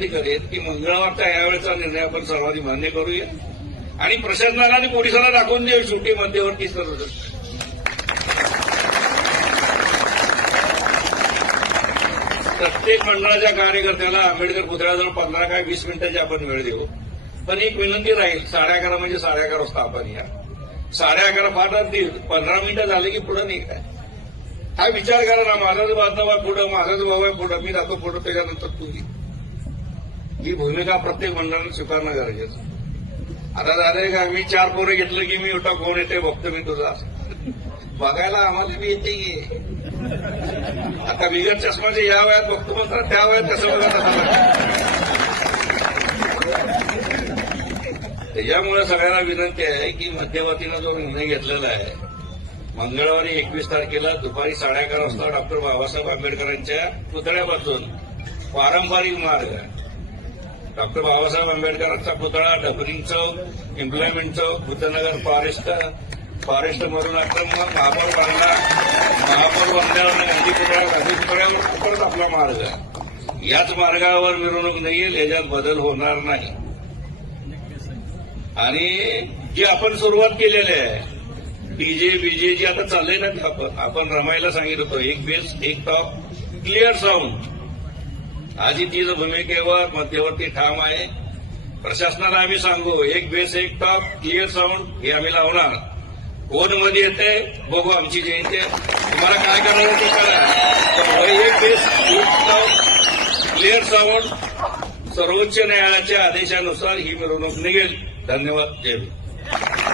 विनंती करेन की मंगळवारचा यावेळेचा निर्णय आपण सर्वांनी मान्य करूया आणि प्रशासनाला आणि पोलिसांना दाखवून देऊ शेवटी मध्यवर्ती स्तर. प्रत्येक मंडळाच्या कार्यकर्त्याला आंबेडकर पुतळ्याजवळ 15 काय 20 मिनिटाची आपण वेळ देऊ. पण एक विनंती राहील, 11:30 म्हणजे 11:30 वाजता आपण या. 11:30 फार 15 मिनिटं झाले की पुढे नाही काय. हा विचार करा ना, माझाच बांधव पुढं, माझाच भाऊ आहे पुढं, मी जातो पुढं, त्याच्यानंतर तू ही भूमिका प्रत्येक मंडळाने स्वीकारणं गरजेचं. आता झालंय का, मी 4 पोरं घेतलं की मी उठा कोण येते बघतो मी तुझा. बघायला आम्हाला बी येते की आता बिगर चष्माचे या वयात बघतो मात्र त्या वयात कसं बघत त्याच्यामुळे सगळ्यांना विनंती आहे की मध्यवर्तीनं जो निर्णय घेतलेला आहे, मंगळवारी 21 तारखेला दुपारी 11:30 वाजता डॉक्टर बाबासाहेब आंबेडकरांच्या पुतळ्यापासून पारंपरिक मार्ग डॉक्टर बाबासाहेब आंबेडकरांचा पुतळा, डबरिंग चौक, एम्प्लॉयमेंट चौक, बुद्धनगर फॉरेस्ट मधून आक्रमण, महापौर बांगला, महापौर बंगल्यावर, गांधी पुतळा, गांधी पुतळ्यावर परत आपला मार्ग आहे. याच मार्गावर मिरवणूक नाही येईल, याच्यात बदल होणार नाही. आणि जी आपण सुरुवात केलेली आहे डीजे जी आता चाललंय ना, आपण रमायला सांगितलं होतं, एक बेस एक टॉप क्लिअर साऊंड. आजही तीच भूमिकेवर मध्यवर्ती ठाम आहे. प्रशासनाला आम्ही सांगू, एक बेस एक टॉप क्लिअर साऊंड हे आम्ही लावणार. कोण मध्ये येते बघू, आमची जयंती आहे, तुम्हाला काय करावं ते करा. एक बेस एक टॉप क्लिअर साऊंड सर्वोच्च न्यायालयाच्या आदेशानुसार ही मिरवणूक निघेल. धन्यवाद. जय हिंद.